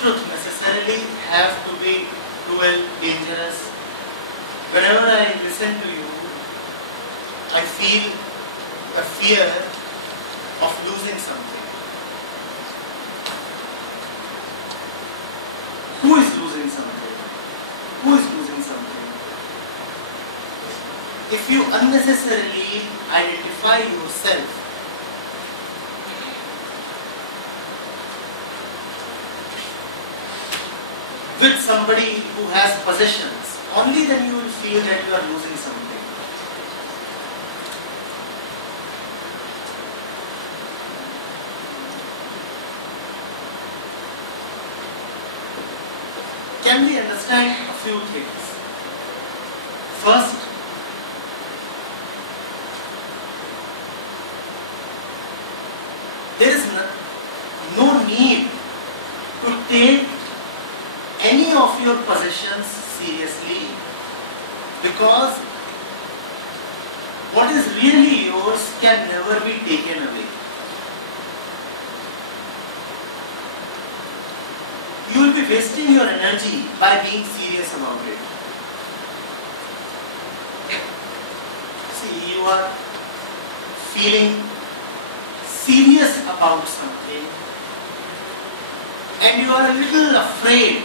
truth necessarily have to be cruel, dangerous? Whenever I listen to you, I feel a fear of losing something. Who is losing something? Who is losing something? If you unnecessarily identify yourself with somebody who has possessions, only then you will feel that you are losing something. Can we understand a few things? First, there is no need to take any of your possessions seriously, because what is really yours can never be taken away. You will be wasting your energy by being serious about it. See, you are feeling serious about something and you are a little afraid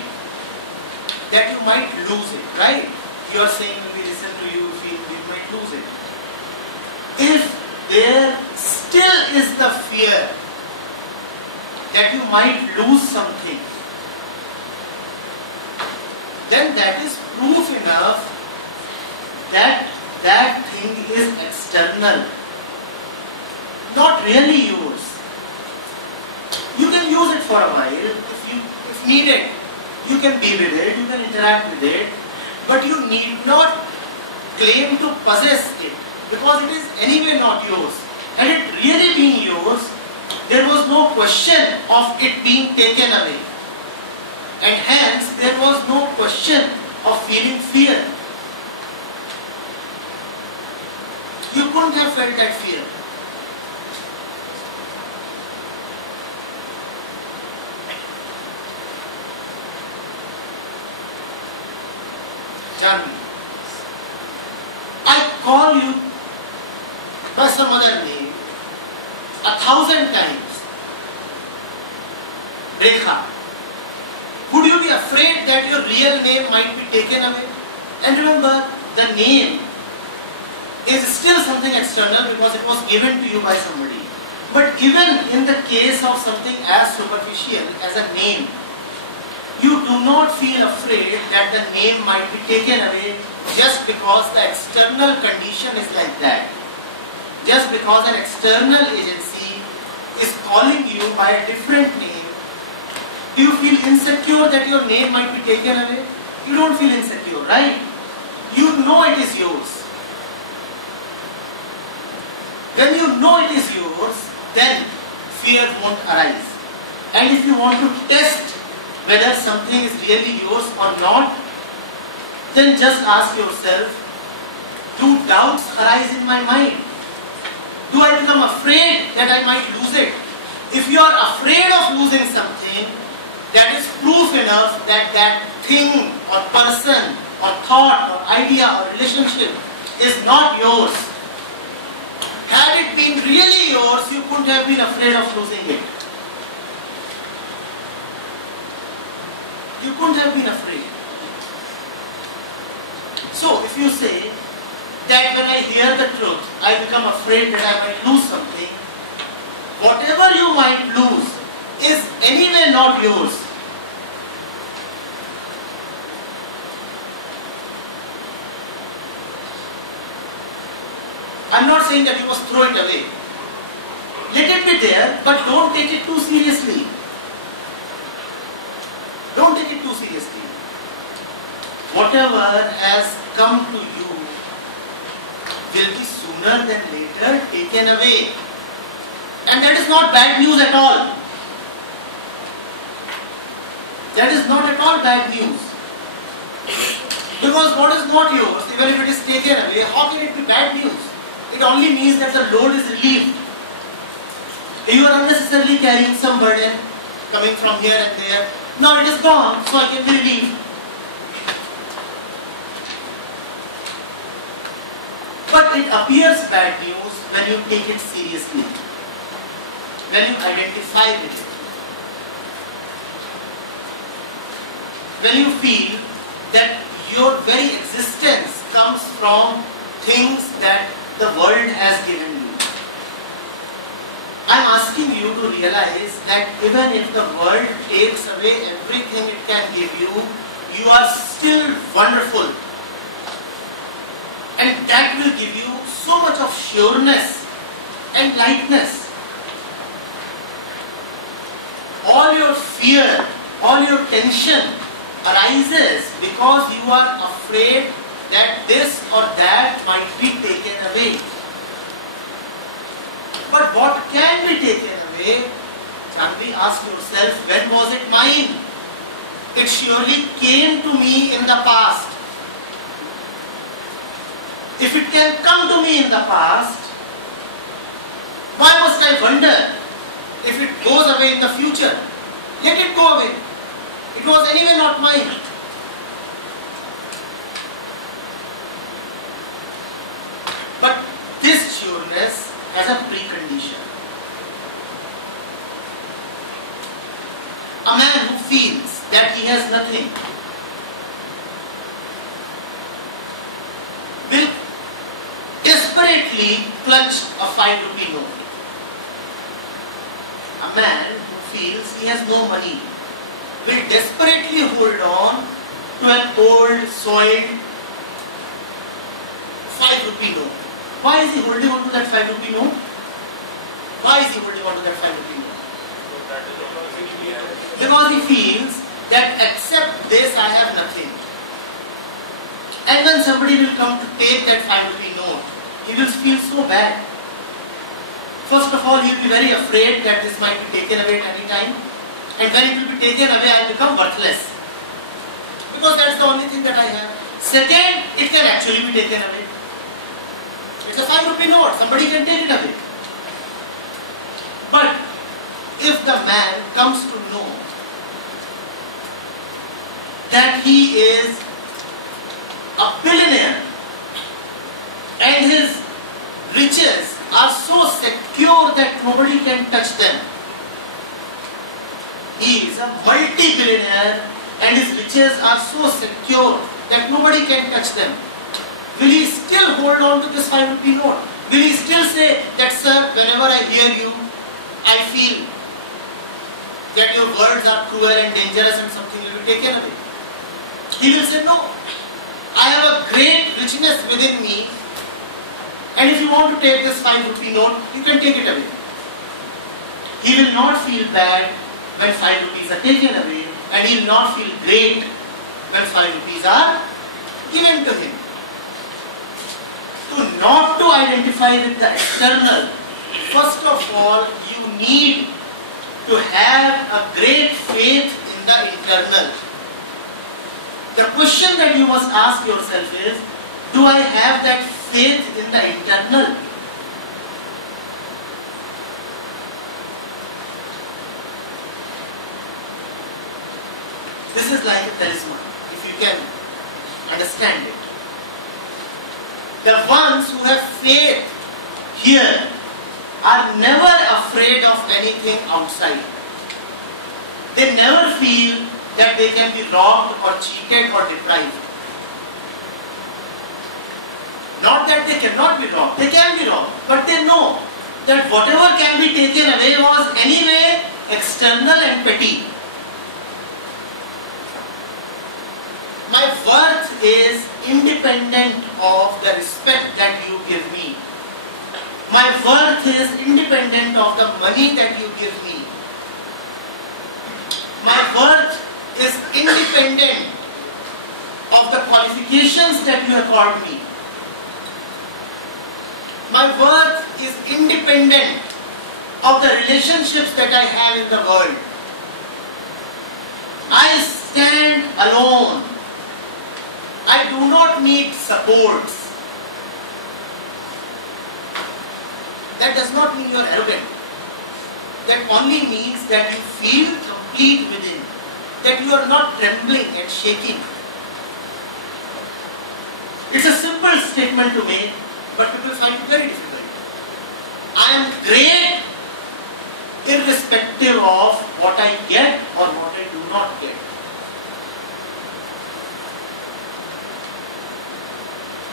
that you might lose it, right? You are saying when we listen to you, feel you might lose it. If there still is the fear that you might lose something, then that is proof enough that that thing is external, not really yours. You can use it for a while if needed. You can be with it, you can interact with it, but you need not claim to possess it, because it is anyway not yours. Had it really been yours, there was no question of it being taken away. And hence, there was no question of feeling fear. You couldn't have felt that fear. Janvi, I call you by some other name 1,000 times. Rekha. Would you be afraid that your real name might be taken away? And remember, the name is still something external because it was given to you by somebody. But even in the case of something as superficial as a name, you do not feel afraid that the name might be taken away just because the external condition is like that. Just because an external agency is calling you by a different name, do you feel insecure that your name might be taken away? You don't feel insecure, right? You know it is yours. When you know it is yours, then fear won't arise. And if you want to test whether something is really yours or not, then just ask yourself, do doubts arise in my mind? Do I become afraid that I might lose it? If you are afraid of losing something, that is proof enough that that thing or person or thought or idea or relationship is not yours. Had it been really yours, you couldn't have been afraid of losing it. You couldn't have been afraid. So, if you say that when I hear the truth, I become afraid that I might lose something, whatever you might lose is anyway not yours. I'm not saying that you must throw it away. Let it be there, but don't take it too seriously. Don't take it too seriously. Whatever has come to you will be sooner than later taken away. And that is not bad news at all. That is not at all bad news. Because what is not yours, even if it is taken away, how can it be bad news? It only means that the load is relieved. You are unnecessarily carrying some burden coming from here and there. Now it is gone, so I can be relieved. But it appears bad news when you take it seriously, when you identify with it, when you feel that your very existence comes from things that the world has given you. I am asking you to realize that even if the world takes away everything it can give you, you are still wonderful. And that will give you so much of sureness and lightness. All your fear, all your tension arises because you are afraid that this or that might be taken away. But what can be taken away? Simply ask yourself, when was it mine? It surely came to me in the past. If it can come to me in the past, why must I wonder if it goes away in the future? Let it go away. It was anyway not mine. But this sureness has a precondition. A man who feels that he has nothing will desperately clutch a 5 rupee note. A man who feels he has no money will desperately hold on to an old, soiled 5 rupee note. Why is he holding on to that 5 rupee note? Why is he holding on to that 5 rupee note? Because he feels that except this I have nothing. And when somebody will come to take that 5 rupee note, he will feel so bad. First of all, he will be very afraid that this might be taken away at any time. And when it will be taken away, I will become worthless. Because that's the only thing that I have. Second, it can actually be taken away. It's a 5 rupee note. Somebody can take it away. But if the man comes to know that he is a billionaire and his riches are so secure that nobody can touch them. He is a multi-billionaire and his riches are so secure that nobody can touch them. Will he still hold on to this 5 rupee note? Will he still say that, sir, whenever I hear you, I feel that your words are cruel and dangerous and something will be taken away? He will say, no, I have a great richness within me, and if you want to take this 5 rupee note, you can take it away. He will not feel bad when 5 rupees are taken away, and he will not feel great when 5 rupees are given to him. To not to identify with the external, first of all, you need to have a great faith in the internal. The question that you must ask yourself is, do I have that faith in the internal? This is like a talisman, if you can understand it. The ones who have faith here are never afraid of anything outside. They never feel that they can be robbed or cheated or deprived. Not that they cannot be robbed, they can be robbed, but they know that whatever can be taken away was anyway external and petty. My worth is independent of the respect that you give me. My worth is independent of the money that you give me. My worth is independent of the qualifications that you accord me. My worth is independent of the relationships that I have in the world. I stand alone. I do not need supports. That does not mean you are arrogant. That only means that you feel complete within. that you are not trembling and shaking. It's a simple statement to make, but people find it very difficult. I am great irrespective of what I get or what I do not get.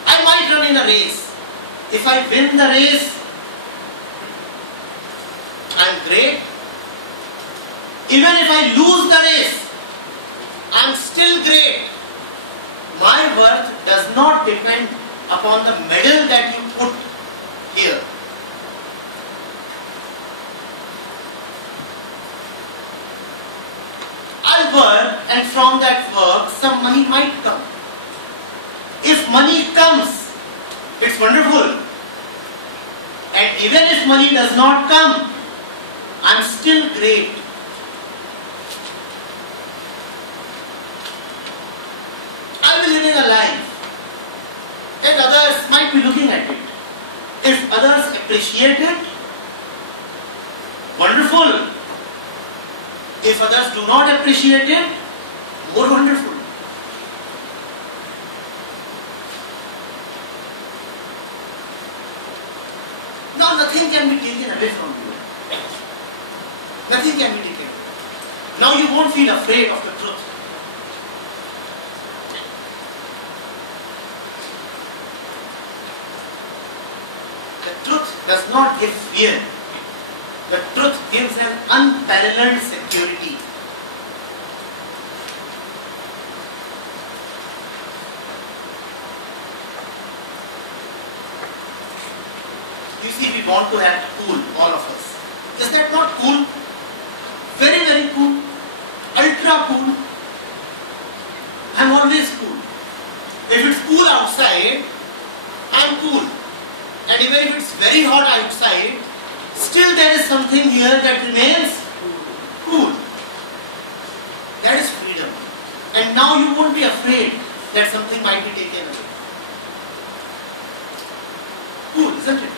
I might run in a race. If I win the race, I am great. Even if I lose the race, I am still great. My worth does not depend upon the medal that you put here. I'll work, and from that work some money might come. If money comes, it's wonderful. And even if money does not come, I'm still great. I will live in a life, and others might be looking at it. If others appreciate it, wonderful. If others do not appreciate it, more wonderful. Now nothing can be taken away from you. Nothing can be taken away. Now you won't feel afraid of the truth. The truth does not give fear. The truth gives an unparalleled security. You see, we want to act cool, all of us. Is that not cool? Very, very cool. Ultra cool. I'm always cool. If it's cool outside, I'm cool. And even if it's very hot outside, still there is something here that remains cool. That is freedom. And now you won't be afraid that something might be taken away. Cool, isn't it?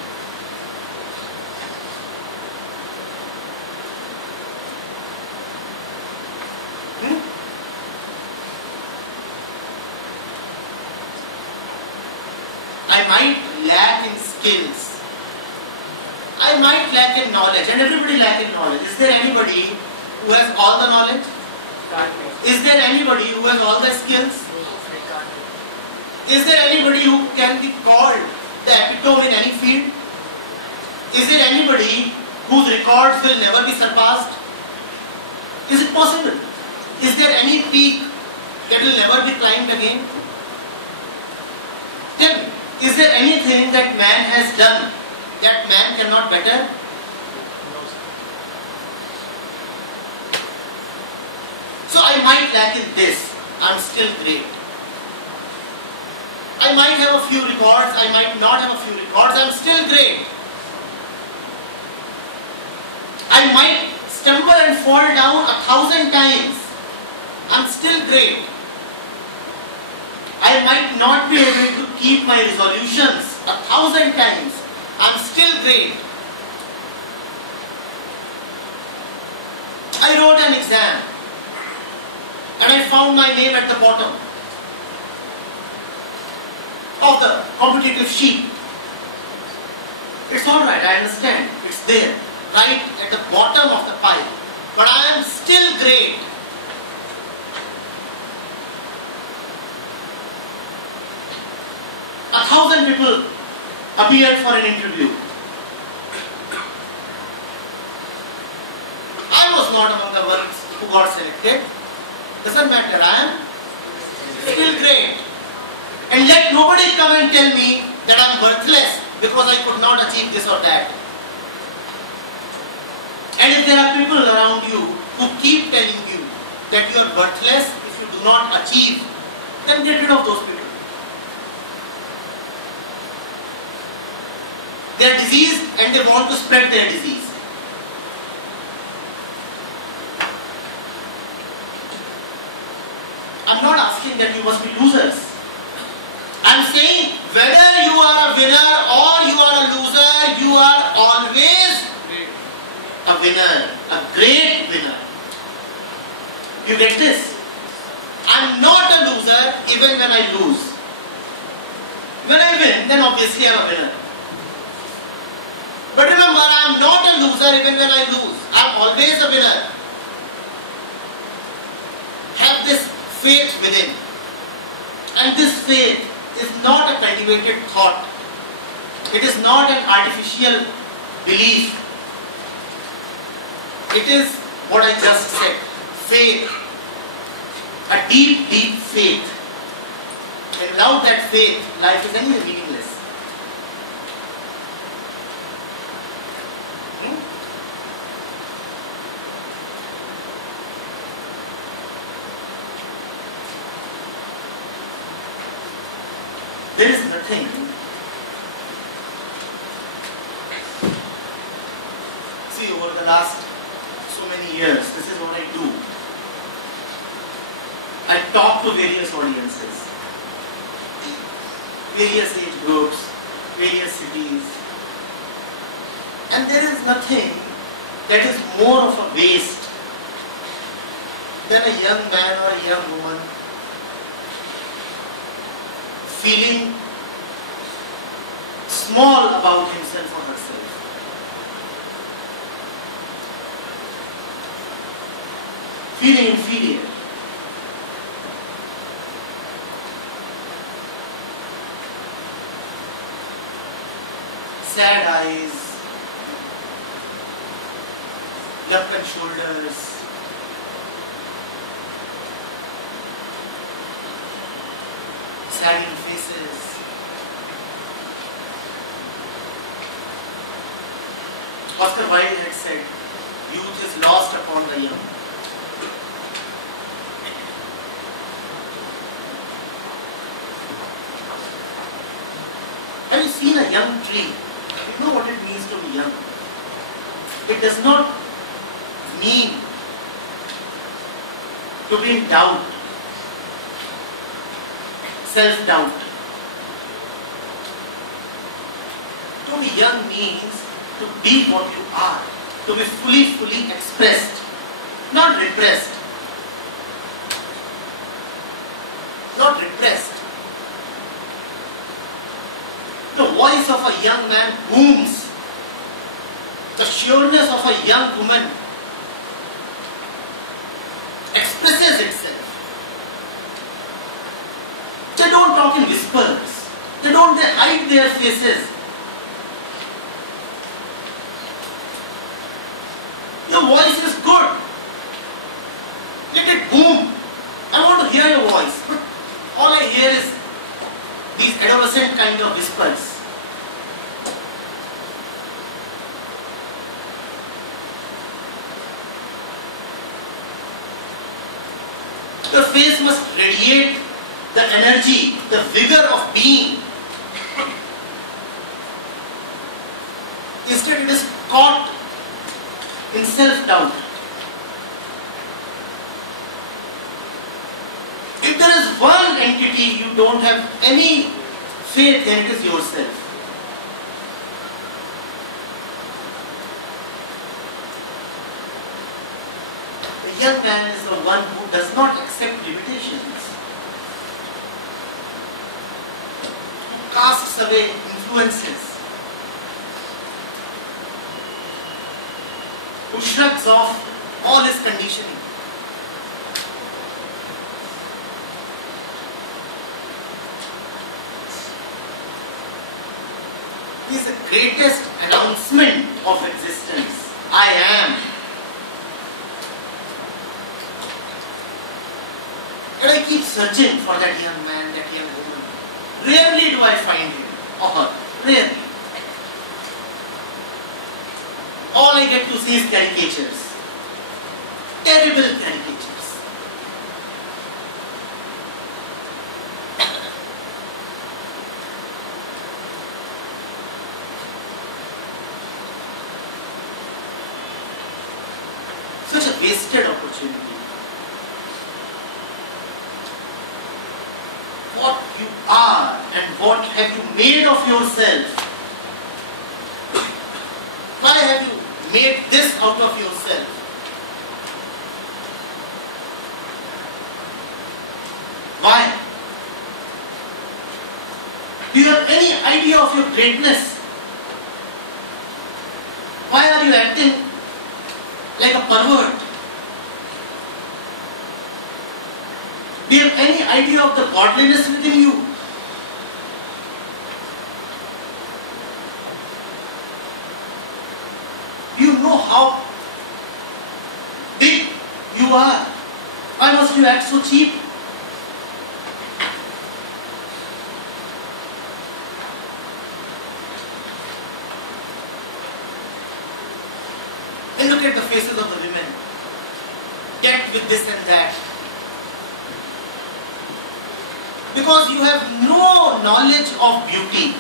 I might lack in skills. I might lack in knowledge, and everybody lack in knowledge. Is there anybody who has all the knowledge? Is there anybody who has all the skills? Is there anybody who can be called the epitome in any field? Is there anybody whose records will never be surpassed? Is it possible? Is there any peak that will never be climbed again? Tell me, is there anything that man has done that man cannot better? So I might lack in this, I'm still great. I might have a few records, I might not have a few records, I'm still great. I might stumble and fall down 1,000 times, I'm still great. I might not be able to keep my resolutions 1,000 times, I'm still great. I wrote an exam and I found my name at the bottom of the competitive sheet. It's alright, I understand, it's there, right at the bottom of the pile. But I am still great. A 1,000 people appeared for an interview. I was not among the ones who got selected. Doesn't matter, I am still great. And let nobody come and tell me that I am worthless because I could not achieve this or that. And if there are people around you who keep telling you that you are worthless if you do not achieve, then get rid of those people. They are diseased and they want to spread their disease. I'm not asking that you must be losers. I'm saying whether you are a winner or you are a loser, you are always a winner, a great winner. You get this? I'm not a loser even when I lose. When I win, then obviously I'm a winner. But remember, I'm not a loser even when I lose. I'm always a winner. Have this faith within. And this faith is not a cultivated thought. It is not an artificial belief. It is what I just said. Faith. A deep, deep faith. And without that faith, life is anyway meaningless. There is nothing. See, over the last so many years, this is what I do. I talk to various audiences, various age groups, various cities, and there is nothing that is more of a waste than a young man or a young woman feeling small about himself or herself. Feeling inferior. Sad eyes, duck shoulders, sagging faces. Oscar Wilde had said, youth is lost upon the young. Have you seen a young tree? You know what it means to be young. It does not mean to be in doubt, self-doubt. To be young means to be what you are, to be fully expressed, not repressed. Not repressed. The voice of a young man booms. The sureness of a young woman expresses itself. They don't talk in whispers. They hide their faces. Your voice is good. Let it boom. I want to hear your voice. But all I hear is these adolescent kind of whispers. Your face must radiate the energy, the vigor of being. Instead, it is caught in self-doubt. If there is one entity you don't have any faith in, it is yourself. The young man is the one who does not accept limitations, who casts away influences, who shrugs off all his conditioning. He is the greatest announcement of existence. I am. And I keep searching for that young man, that young woman. Rarely do I find him or her. Rarely. All I get to see is caricatures. Terrible caricatures. Such a wasted opportunity. What you are and what have you made of yourself? Why have you made this out of yourself? idea of your greatness? Why are you acting like a pervert? Do you have any idea of the godliness within you? Do you know how big you are? Why must you act so cheap? And look at the faces of the women, decked with this and that. Because you have no knowledge of beauty.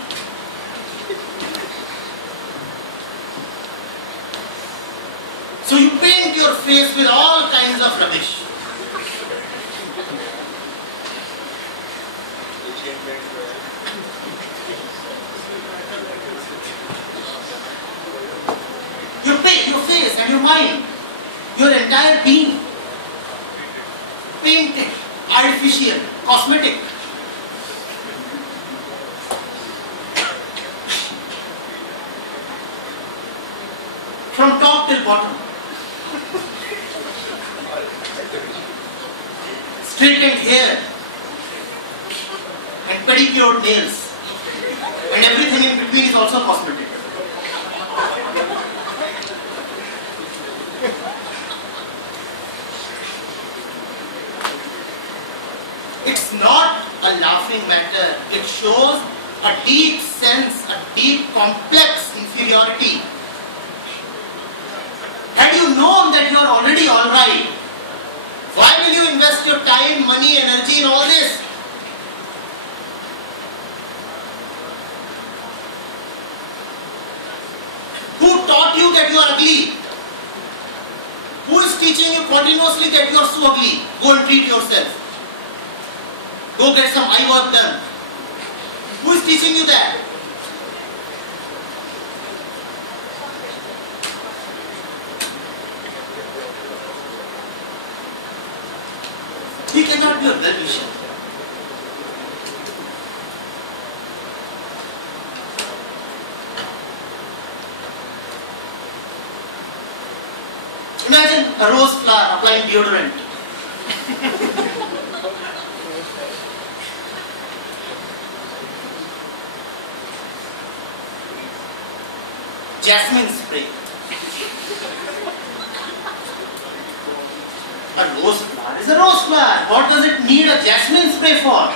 So you paint your face with all kinds of rubbish. You paint your face and your mind, your entire being, painted, artificial, cosmetic. From top till bottom. Straightened hair and pedicured nails, and everything in between is also cosmetic. It's not a laughing matter. It shows a deep sense, a deep complex inferiority. Had you known that you are already alright, why will you invest your time, money, energy in all this? Who taught you that you are ugly? Who is teaching you continuously that you are so ugly? Go and treat yourself. Go get some eye work done. Who is teaching you that? He cannot be a well-wisher. Imagine a rose flower applying deodorant. Jasmine spray. A rose flower is a rose flower. What does it need a jasmine spray for?